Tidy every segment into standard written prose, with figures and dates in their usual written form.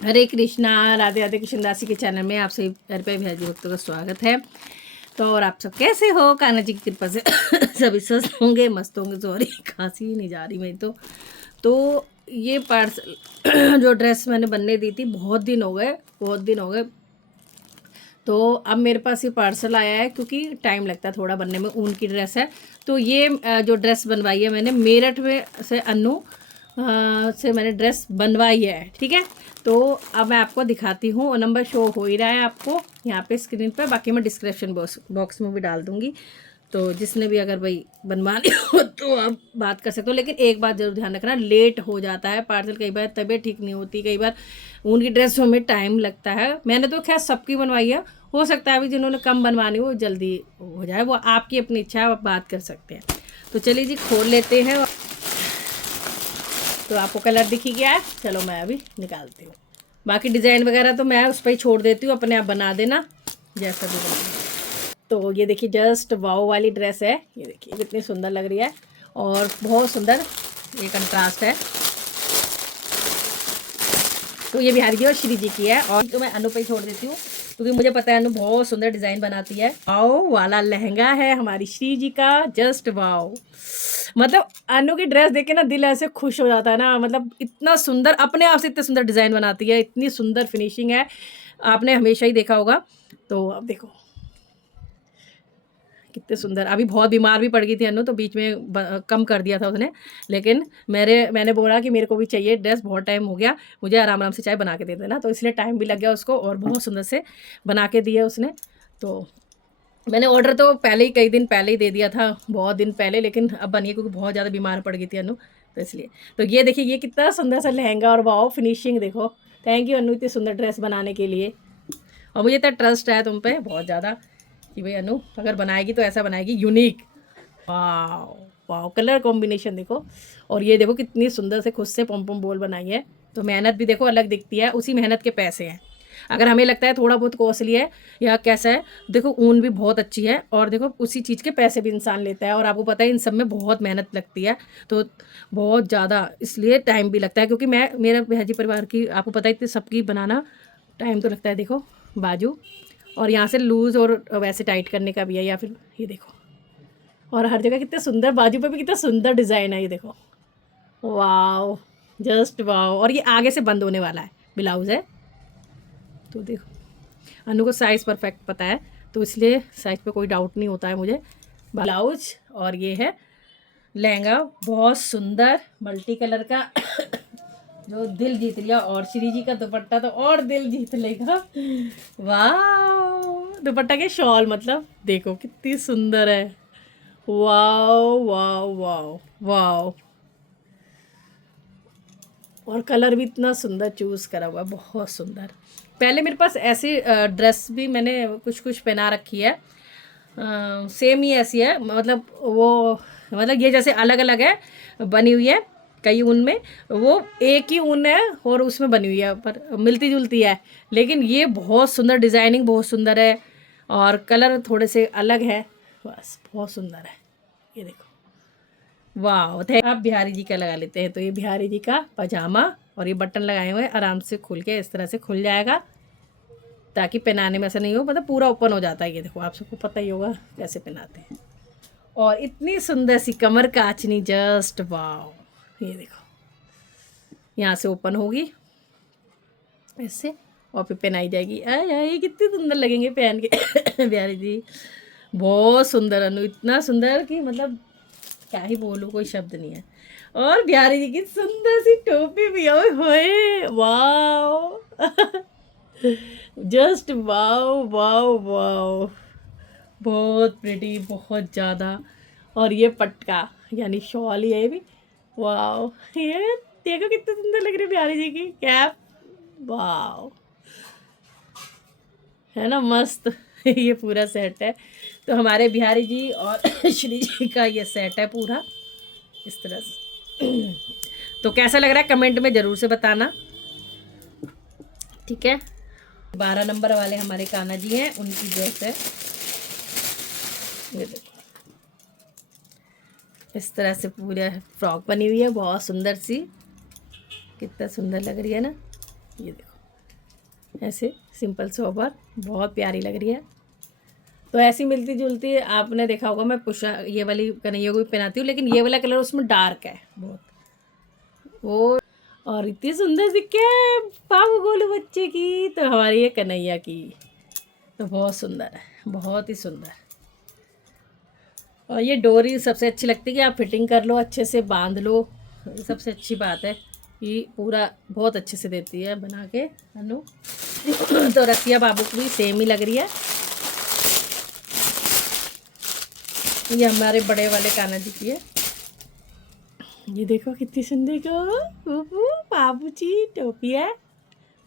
हरे कृष्णा, राधे राधे। कृष्ण दासी के चैनल में आप सभी घर पे भैया भक्तों का स्वागत है। तो और आप सब कैसे हो? कान्हा जी की कृपा से सभी स्वस्थ होंगे, मस्त होंगे। सॉरी, खांसी नहीं जा रही मेरी तो ये पार्सल जो ड्रेस मैंने बनने दी थी, बहुत दिन हो गए। तो अब मेरे पास ये पार्सल आया है, क्योंकि टाइम लगता है थोड़ा बनने में। ऊन की ड्रेस है। तो ये जो ड्रेस बनवाई है मैंने मेरठ में से अनु से मैंने ड्रेस बनवाई है। ठीक है, तो अब मैं आपको दिखाती हूँ। नंबर शो हो ही रहा है आपको यहाँ पे स्क्रीन पे, बाकी मैं डिस्क्रिप्शन बॉक्स में भी डाल दूँगी। तो जिसने भी अगर भाई बनवानी हो तो आप बात कर सकते हो। लेकिन एक बात जरूर ध्यान रखना, लेट हो जाता है पार्सल। कई बार तबीयत ठीक नहीं होती, कई बार उनकी ड्रेसों में टाइम लगता है। मैंने तो खैर सबकी बनवाई है। हो सकता है अभी जिन्होंने कम बनवानी हो जल्दी हो जाए, वो आपकी अपनी इच्छा है, आप बात कर सकते हैं। तो चलिए जी, खोल लेते हैं। तो आपको कलर दिख ही गया है। चलो मैं अभी निकालती हूँ। बाकी डिज़ाइन वगैरह तो मैं उस पर ही छोड़ देती हूँ, अपने आप बना देना जैसा भी बना। तो ये देखिए, जस्ट वाओ वाली ड्रेस है। ये देखिए कितनी सुंदर लग रही है, और बहुत सुंदर ये कंट्रास्ट है। तो ये बिहारी की और श्री जी की है, और तो मैं अनु पे ही छोड़ देती हूँ, क्योंकि मुझे पता है अनु बहुत सुंदर डिज़ाइन बनाती है। वाओ वाला लहंगा है हमारी श्री जी का, जस्ट वाओ। मतलब अनु की ड्रेस देख के ना दिल ऐसे खुश हो जाता है ना। मतलब इतना सुंदर, अपने आप से इतने सुंदर डिज़ाइन बनाती है, इतनी सुंदर फिनिशिंग है। आपने हमेशा ही देखा होगा। तो अब देखो कितने सुंदर। अभी बहुत बीमार भी पड़ गई थी अनु, तो बीच में कम कर दिया था उसने। लेकिन मैंने बोला कि मेरे को भी चाहिए ड्रेस, बहुत टाइम हो गया, मुझे आराम आराम से चाय बना के दे देना। तो इसलिए टाइम भी लग गया उसको, और बहुत सुंदर से बना के दिया उसने। तो मैंने ऑर्डर तो पहले ही, कई दिन पहले ही दे दिया था, बहुत दिन पहले। लेकिन अब बनी है, क्योंकि बहुत ज़्यादा बीमार पड़ गई थी अनु, तो इसलिए। तो ये देखिए, ये कितना सुंदर सा लहंगा, और वाओ फिनिशिंग देखो। थैंक यू अनु, इतनी सुंदर ड्रेस बनाने के लिए। और मुझे इतना ट्रस्ट है तुम पे बहुत ज़्यादा, कि भाई अनु अगर बनाएगी तो ऐसा बनाएगी, unique. Wow wow, colour combination देखो। और ये देखो कितनी सुंदर से खुद से पॉम पॉम बोल बनाई है। तो मेहनत भी देखो अलग दिखती है, उसी मेहनत के पैसे हैं। अगर हमें लगता है थोड़ा बहुत कॉस्टली है या कैसा है, देखो ऊन भी बहुत अच्छी है, और देखो उसी चीज़ के पैसे भी इंसान लेता है। और आपको पता है इन सब में बहुत मेहनत लगती है, तो बहुत ज़्यादा, इसलिए टाइम भी लगता है। क्योंकि मेरा भाजी परिवार की आपको पता है, इतनी सबकी बनाना टाइम तो लगता है। देखो बाजू, और यहाँ से लूज़ और वैसे टाइट करने का भी है, या फिर ये देखो। और हर जगह कितने सुंदर, बाजू पे भी कितना सुंदर डिज़ाइन है, ये देखो। Wow, just wow. और ये आगे से बंद होने वाला है, ब्लाउज़ है। तो देखो, अनु को साइज़ परफेक्ट पता है, तो इसलिए साइज़ पे कोई डाउट नहीं होता है मुझे। ब्लाउज, और ये है लहंगा, बहुत सुंदर मल्टी कलर का जो दिल जीत लिया। और श्री जी का दुपट्टा तो और दिल जीत लेगा। वाह, दुपट्टा के शॉल, मतलब देखो कितनी सुंदर है। Wow wow wow wow. और कलर भी इतना सुंदर चूज़ करा हुआ है, बहुत सुंदर। पहले मेरे पास ऐसी ड्रेस भी मैंने कुछ कुछ पहना रखी है, सेम ही ऐसी है। मतलब वो, मतलब ये जैसे अलग अलग है, बनी हुई है कई ऊन में। वो एक ही ऊन है और उसमें बनी हुई है, पर मिलती जुलती है। लेकिन ये बहुत सुंदर, डिज़ाइनिंग बहुत सुंदर है, और कलर थोड़े से अलग है। बस बहुत सुंदर है, ये देखो। वाह, आप बिहारी जी का लगा लेते हैं। तो ये बिहारी जी का पजामा, और ये बटन लगाए हुए हैं, आराम से खुल के इस तरह से खुल जाएगा, ताकि पहनाने में ऐसा नहीं हो। मतलब पूरा ओपन हो जाता है। ये देखो, आप सबको पता ही होगा कैसे पहनाते हैं। और इतनी सुंदर सी कमर काचनी, जस्ट वाह। ये देखो, यहाँ से ओपन होगी ऐसे, और फिर पहनाई जाएगी। ये कितनी सुंदर लगेंगे पहन के बिहारी जी। बहुत सुंदर अनु, इतना सुंदर कि मतलब क्या ही बोलूँ, कोई शब्द नहीं है। और बिहारी जी की सुंदर सी टोपी भी, ओए होए, wow just wow wow wow, बहुत प्रिटी, बहुत ज़्यादा। और ये पटका यानी शॉल, ये भी वाओ। ये देखो कितनी सुंदर लग रही है बिहारी जी की कैप, वाओ, है ना मस्त ये पूरा सेट है। तो हमारे बिहारी जी और श्री जी का ये सेट है पूरा इस तरह से। तो कैसा लग रहा है कमेंट में ज़रूर से बताना, ठीक है। 12 नंबर वाले हमारे कान्हा जी हैं, उनकी ड्रेस है। ये देखो, इस तरह से पूरा फ्रॉक बनी हुई है, बहुत सुंदर सी, कितना सुंदर लग रही है ना। ये देखो, ऐसे सिंपल सोबर, बहुत प्यारी लग रही है। तो ऐसी मिलती जुलती आपने देखा होगा, मैं पुषा ये वाली कन्हैया को भी पहनाती हूँ, लेकिन ये वाला कलर उसमें डार्क है बहुत वो। और इतनी सुंदर दिखे पापू गोलू बच्चे की, तो हमारी ये कन्हैया की तो बहुत सुंदर है, बहुत ही सुंदर। और ये डोरी सबसे अच्छी लगती है कि आप फिटिंग कर लो, अच्छे से बांध लो, सबसे अच्छी बात है कि पूरा बहुत अच्छे से देती है बना के अनु। तो रसिया बाबू को भी सेम ही लग रही है। ये हमारे बड़े वाले कान्हा जी की है। ये देखो कितनी सुंदर को बाबू जी टोपी है,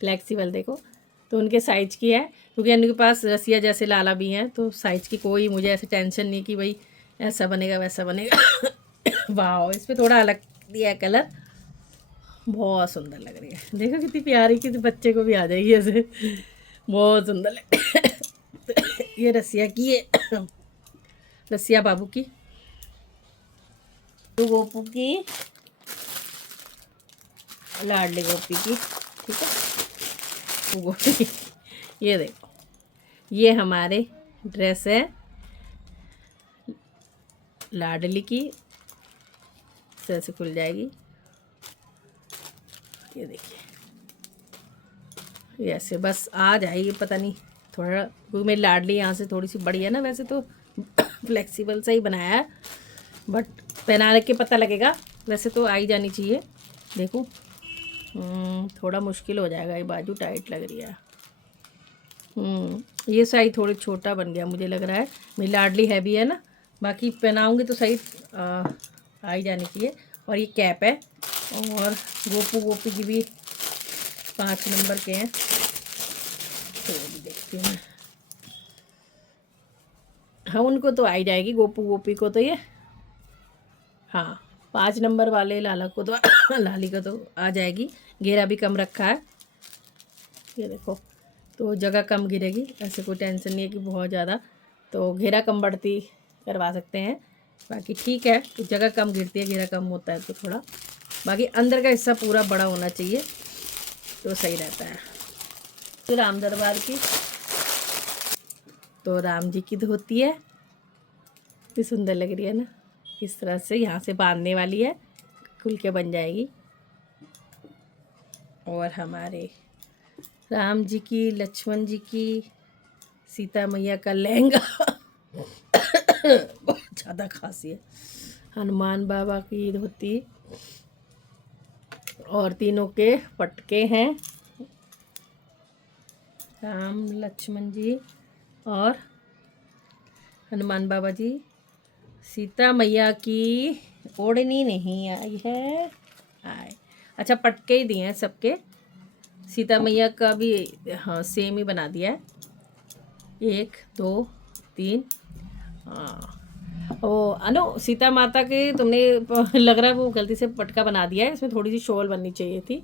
फ्लेक्सिबल देखो। तो उनके साइज की है, क्योंकि उनके पास रसिया जैसे लाला भी हैं, तो साइज की कोई मुझे ऐसे टेंशन नहीं कि भाई ऐसा बनेगा वैसा बनेगा। वाह, इस पर थोड़ा अलग दिया है कलर, बहुत सुंदर लग रही है। देखो कितनी प्यारी, किसी बच्चे को भी आ जाएगी ऐसे, बहुत सुंदर लग। ये रसिया की है, रसिया बाबू की, गोपू की, लाडली गोपी की, ठीक है गोपी। ये देखो, ये हमारे ड्रेस है लाडली की, से खुल जाएगी। ये देखिए, ये ऐसे बस आ जाएगी, पता नहीं थोड़ा, क्योंकि मेरी लाडली यहाँ से थोड़ी सी बड़ी है ना, वैसे तो फ्लेक्सिबल से ही बनाया है, बट पहना के पता लगेगा, वैसे तो आ ही जानी चाहिए। देखो थोड़ा मुश्किल हो जाएगा, ये बाजू टाइट लग रही है। ये साइज थोड़ी छोटा बन गया मुझे लग रहा है, मेरी लाडली हैवी है ना, बाकी पहनाऊँगी तो सही आ ही जानी चाहिए। और ये कैप है, और गोपू गोपी की भी 5 नंबर के हैं, तो भी देखती हूँ मैं। हाँ उनको तो आ ही जाएगी, गोपू गोपी को तो ये, हाँ 5 नंबर वाले लाला को तो लाली को तो आ जाएगी। घेरा भी कम रखा है, ये देखो, तो जगह कम गिरेगी, ऐसे कोई टेंशन नहीं है कि बहुत ज़्यादा, तो घेरा कम बढ़ती करवा सकते हैं। बाकी ठीक है, तो जगह कम गिरती है, घेरा कम होता है तो थोड़ा, बाकी अंदर का हिस्सा पूरा बड़ा होना चाहिए तो सही रहता है। तो राम दरबार की, तो राम जी की धोती है, इतनी सुंदर लग रही है ना, इस तरह से यहाँ से बांधने वाली है, खुल के बन जाएगी। और हमारे राम जी की, लक्ष्मण जी की, सीता मैया का लहंगा बहुत ज़्यादा खांसी है, हनुमान बाबा की धोती, और तीनों के पटके हैं, राम लक्ष्मण जी और हनुमान बाबा जी। सीता मैया की ओढ़नी नहीं आई है, आए अच्छा पटके ही दिए हैं सबके, सीता मैया का भी हाँ सेम ही बना दिया है, 1 2 3। हाँ ओ अनु, सीता माता के तुमने लग रहा है वो गलती से पटका बना दिया है, इसमें थोड़ी सी शॉल बननी चाहिए थी,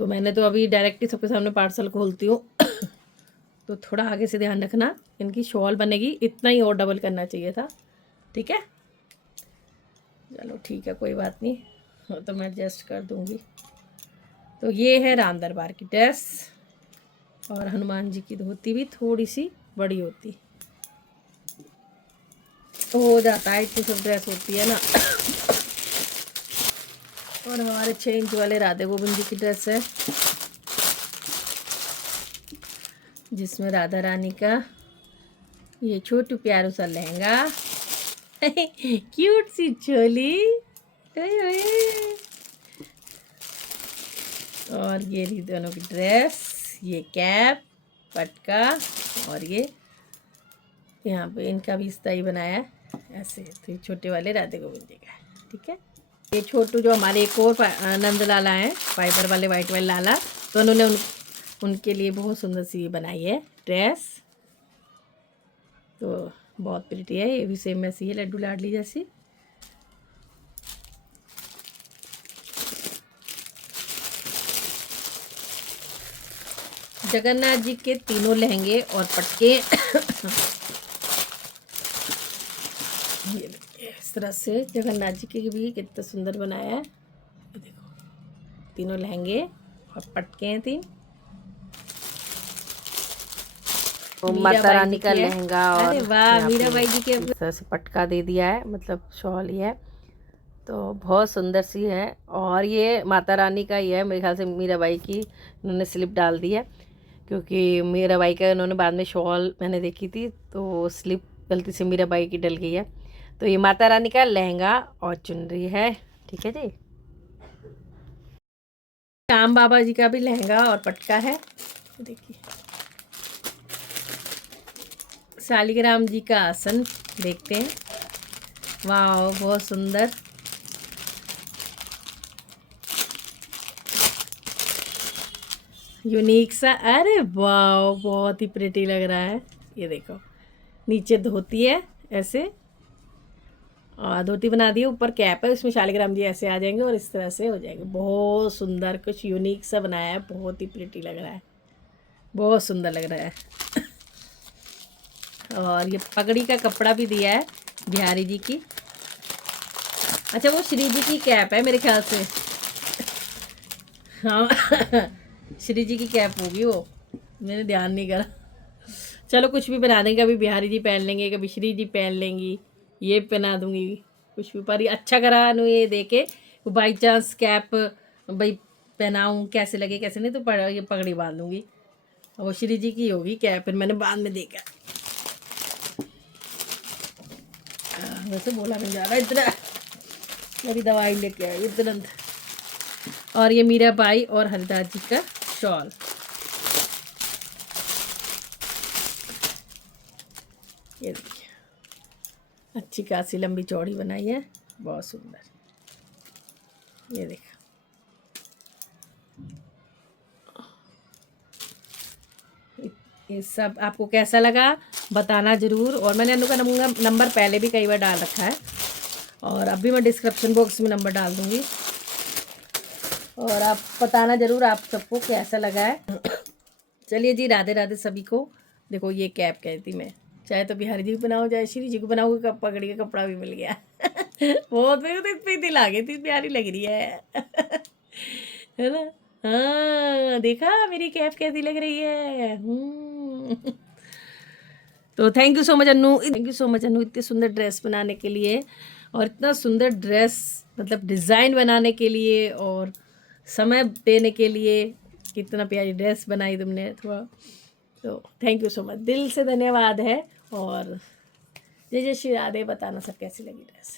तो मैंने तो अभी डायरेक्ट ही सबके सामने पार्सल खोलती हूँ। तो थोड़ा आगे से ध्यान रखना, इनकी शॉल बनेगी, इतना ही और डबल करना चाहिए था, ठीक है चलो ठीक है कोई बात नहीं, तो मैं एडजस्ट कर दूँगी। तो ये है राम दरबार की ड्रेस, और हनुमान जी की धोती भी थोड़ी सी बड़ी होती, तो हो जाता है, इतनी सब ड्रेस होती है ना। और हमारे 6 इंच वाले राधे गोविंद जी की ड्रेस है, जिसमें राधा रानी का ये छोटू प्यारू सा लहंगा, क्यूट सी चोली, और ये रही दोनों की ड्रेस, ये कैप, पटका, और ये यहाँ पे इनका भी स्टाइल बनाया है ऐसे, तो ये छोटे वाले राधे गोविंद जी का है, ठीक है। ये छोटू जो हमारे एक और नंद लाला हैं, फाइबर वाले वाइट वाले लाला, तो उन्होंने उनके लिए बहुत सुंदर सी बनाई है ड्रेस, तो बहुत प्रिटी है, ये भी सेम ऐसी है लड्डू लाडली जैसी। जगन्नाथ जी के तीनों लहंगे और पटके ये इस तरह से जगन्नाथ जी के भी कितना सुंदर बनाया है, देखो तीनों लहंगे और पटके हैं 3, माता रानी का लहंगा और अरे वाह, मीरा बाई जी के इस तरह से पटका दे दिया है, मतलब शॉल ही है, तो बहुत सुंदर सी है। और ये माता रानी का ही है मेरे ख्याल से, मीराबाई की उन्होंने स्लिप डाल दी है, क्योंकि मीराबाई का उन्होंने बाद में शॉल मैंने देखी थी तो स्लिप गलती से मीराबाई की डल गई है। तो ये माता रानी का लहंगा और चुनरी है। ठीक है जी। श्याम बाबा जी का भी लहंगा और पटका है, देखिए। शालिग्राम जी का आसन देखते हैं, वाह बहुत सुंदर। यूनिक सा, अरे वाह बहुत ही प्रिटी लग रहा है। ये देखो, नीचे धोती है ऐसे, और धोती बना दी, ऊपर कैप है, उसमें शालिग्राम जी ऐसे आ जाएंगे और इस तरह से हो जाएंगे। बहुत सुंदर, कुछ यूनिक सा बनाया है, बहुत ही प्रिटी लग रहा है, बहुत सुंदर लग रहा है। और ये पगड़ी का कपड़ा भी दिया है बिहारी जी की। अच्छा, वो श्री जी की कैप है मेरे ख्याल से, हाँ श्री जी की कैप होगी वो, मैंने ध्यान नहीं करा। चलो कुछ भी बना देंगे, कभी बिहारी जी पहन लेंगे, कभी श्री जी पहन लेंगी, ये पहना दूंगी कुछ भी। पर ये अच्छा करा नु ये देके, बाई चांस कैप भाई पहनाऊँ, कैसे लगे कैसे नहीं, तो ये पगड़ी बांध दूंगी। वो श्री जी की होगी कैप, फिर मैंने बाद में देखा। वैसे बोला नहीं जा रहा इतना, मेरी दवाई लेके आई तुरंत। और ये मीरा बाई और हरिदास जी का शॉल, ये देखिए, अच्छी खासी लंबी चौड़ी बनाई है, बहुत सुंदर। ये देखो, ये सब आपको कैसा लगा बताना ज़रूर। और मैंने अनु का नंबर पहले भी कई बार डाल रखा है, और अभी मैं डिस्क्रिप्शन बॉक्स में नंबर डाल दूँगी, और आप बताना ज़रूर आप सबको कैसा लगा है। चलिए जी, राधे राधे सभी को। देखो ये कैप कहती मैं, चाहे तो बिहारी जी को बनाओ चाहे श्री जी को बनाओ, कब पगड़ी का कपड़ा भी मिल गया बहुत, मेरे को तो इतनी दिल आ गई थी, प्यारी लग रही है ना। हाँ देखा मेरी कैप कैसी लग रही है। तो thank you so much Annu, thank you so much Annu, इतनी सुंदर ड्रेस बनाने के लिए, और इतना सुंदर ड्रेस मतलब डिज़ाइन बनाने के लिए, और समय देने के लिए। कितना प्यारी ड्रेस बनाई तुमने थोड़ा, तो थैंक यू सो मच, दिल से धन्यवाद है। और जय जय श्री राधे, बताना सब कैसी लगी ड्रेस।